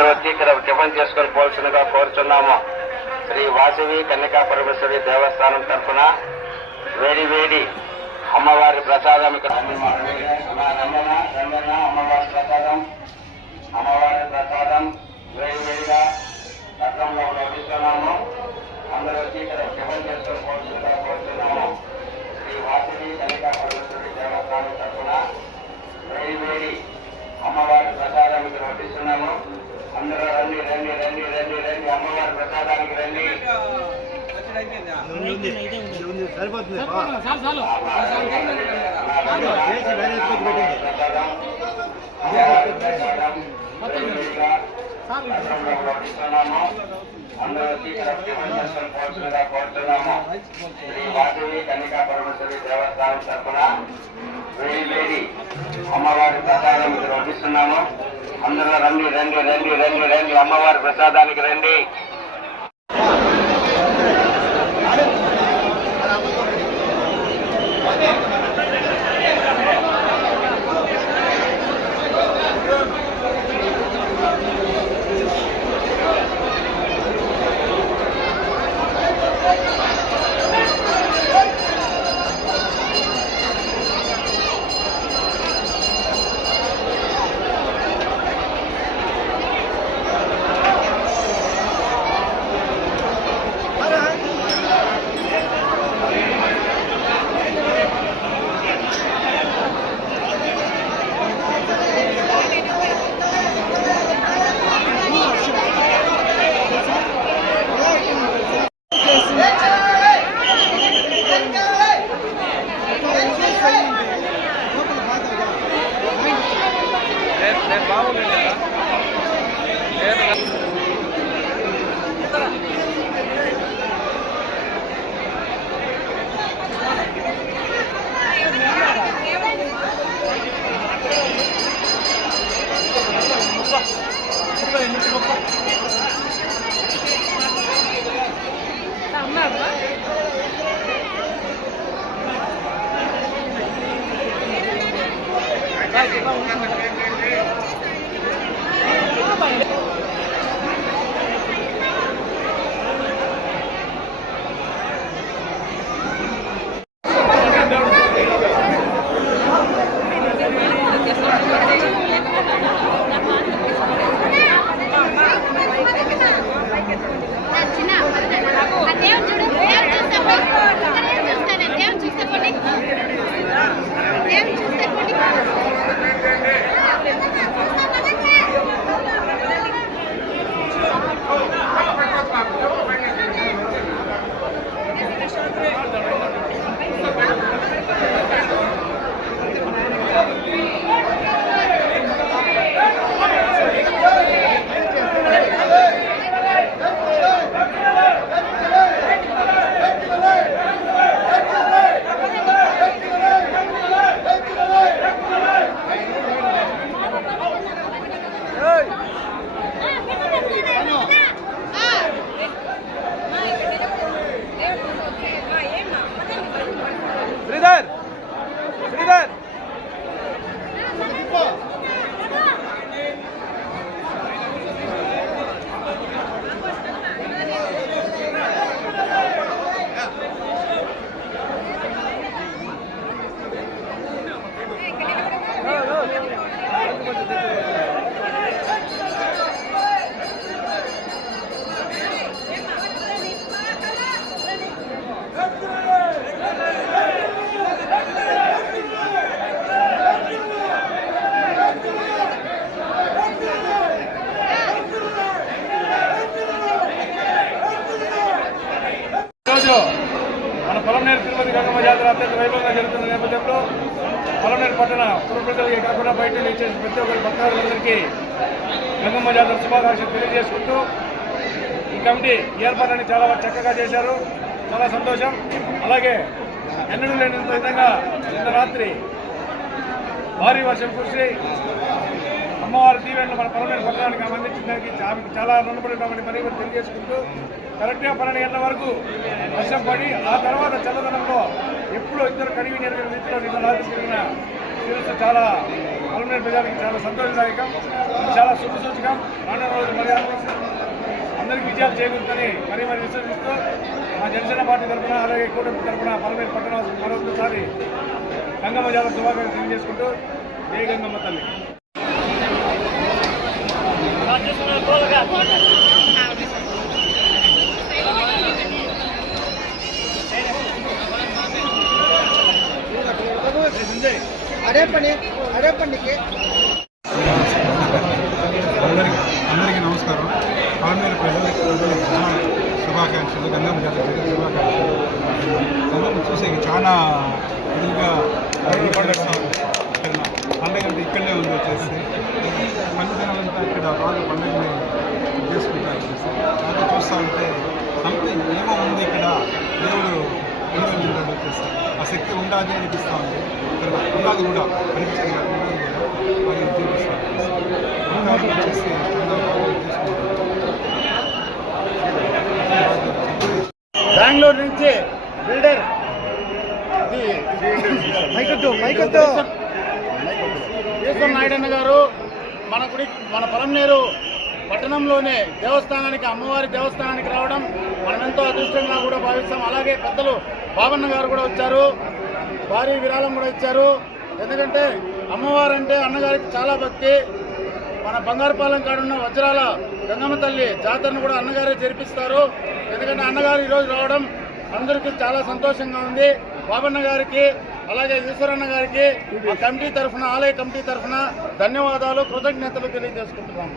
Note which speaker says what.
Speaker 1: అందరూ వచ్చి ఇక్కడ టిఫిన్ చేసుకొని పోల్సినగా కోరుచున్నాము. శ్రీ వాసవి కన్యకా పరమేశ్వరి దేవస్థానం తరఫున వేడి వేడి అమ్మవారి ప్రసాదం ఇక్కడ అమ్మవారి ప్రసాదం అమ్మవారి ప్రసాదం వేడి వేడిగా రథంలో లభిస్తున్నాము అందరూ వచ్చి ఇక్కడ టిఫిన్ చేసుకుని పోల్సినగా కోరుచున్నాము శ్రీ వాసవి కన్యకా పరమేశ్వరి దేవస్థానం తరఫున వేడి వేడి అమ్మవారి ప్రసాదానికి ఇక్కడ వడ్డిస్తున్నాము అందరూ రండి రండి రండి రండి రండి అమ్మవారి ప్రసాదానికి రండి
Speaker 2: సరిపోతుంది
Speaker 3: చాలు చాలు
Speaker 2: చేసి వేరే ఎత్తుకు పెట్టండి.
Speaker 1: ప్రసాదం అమ్మవారి ప్రసాదం వేడివేడిగా
Speaker 3: చాలు
Speaker 1: రథంలో వడ్డిస్తున్నాము అందరూ వచ్చి ఇక్కడ టిఫిన్ చేసుకొని పోల్సినగా కోరుతున్నాము శ్రీ వాసవి కన్యకా పరమేశ్వరి దేవస్థానం తరఫున వేడి వేడి అమ్మవారి ప్రసాదం ఇక్కడ వడ్డిస్తున్నాము అందరూ రండి రండి రండి రండి రండి అమ్మవారి ప్రసాదానికి రండి
Speaker 2: Thank you. అత్యంత వైభవంగా జరుగుతున్న నేపథ్యంలో పొలంనేరు పట్టణ పురప్రజలకి కాకుండా బయట నుంచి ప్రతి ఒక్కరి భక్తులందరికీ గంగమ్మ జాతర శుభాకాంక్షలు తెలియజేసుకుంటూ ఈ కమిటీ ఏర్పాటుని చాలా చక్కగా చేశారు. చాలా సంతోషం. అలాగే ఎన్నడూ లేని విధంగా నిన్న రాత్రి భారీ వర్షం కురిసి అమ్మవారి దీవెనలు మన పరమైన పట్టణానికి అందించడానికి ఆమెకు చాలా రుణపడేటువంటి మరి తెలియజేసుకుంటూ కరెక్ట్గా పన్నెండు గంటల వరకు వర్షం పడి ఆ తర్వాత చల్లదనంలో ఎప్పుడూ ఇద్దరు కడిగి నిధులు రీతిలో నిన్న రాత్రి జరిగిన తెలుసు చాలా పొలంనేరు ప్రజలకి చాలా సంతోషదాయకం చాలా శుభసూచకం. రానున్న రోజు మర్యాద అందరికీ విజయాలు చేకూరుతని మరీ మరి విశ్వసిస్తూ మా జనసేన పార్టీ తరఫున అలాగే కూటమి తరఫున పలమేరు పట్టణ మరొకసారి గంగమ్మ జాతర శుభాకాంక్షలు తెలియజేసుకుంటూ జయ గంగమ్మ తల్లి
Speaker 3: అదే పని అదే పనికి
Speaker 4: అందరికీ అందరికీ నమస్కారం. పాలమేరు ప్రజలకి ప్రజలకు శుభాకాంక్షలు గంగమ్మ జాతర జరిగే శుభాకాంక్షలు. గంగమ్మ చూసే చాలా ఇదిగా పండుగ అంటే ఇక్కడనే ఉంది వచ్చేసి. పండుగలంతా ఇక్కడ బాగా పండుగని చేసుకుంటారు. వచ్చేసి అది చూస్తూ ఉంటే సంథింగ్ ఏమో ఉంది ఇక్కడ. దేవుడు ఉండదు వచ్చేసి ఆ శక్తి ఉండాలి అనిపిస్తూ ఉంది. ఉన్నది కూడా. అనిపించింది అది వచ్చేసి
Speaker 2: బెంగళూరు నుంచి బిల్డర్.
Speaker 5: ఈశ్వర నాయుడన్న గారు మన గుడి మన పొలంనేరు పట్టణంలోనే దేవస్థానానికి అమ్మవారి దేవస్థానానికి రావడం మనం ఎంతో అదృష్టంగా కూడా భావిస్తాం. అలాగే పెద్దలు బాబన్న గారు కూడా వచ్చారు. భారీ విరాళం కూడా ఇచ్చారు. ఎందుకంటే అమ్మవారు అంటే అన్నగారికి చాలా భక్తి. మన బంగారుపాలెం కాడున్న వజ్రాల గంగమ్మ తల్లి జాతరను కూడా అన్నగారే జరిపిస్తారు. ఎందుకంటే అన్నగారు ఈరోజు రావడం అందరికీ చాలా సంతోషంగా ఉంది. బాబన్న గారికి అలాగే ఈశ్వరన్న గారికి కమిటీ తరఫున ఆలయ కమిటీ తరఫున ధన్యవాదాలు కృతజ్ఞతలు తెలియజేసుకుంటున్నాం.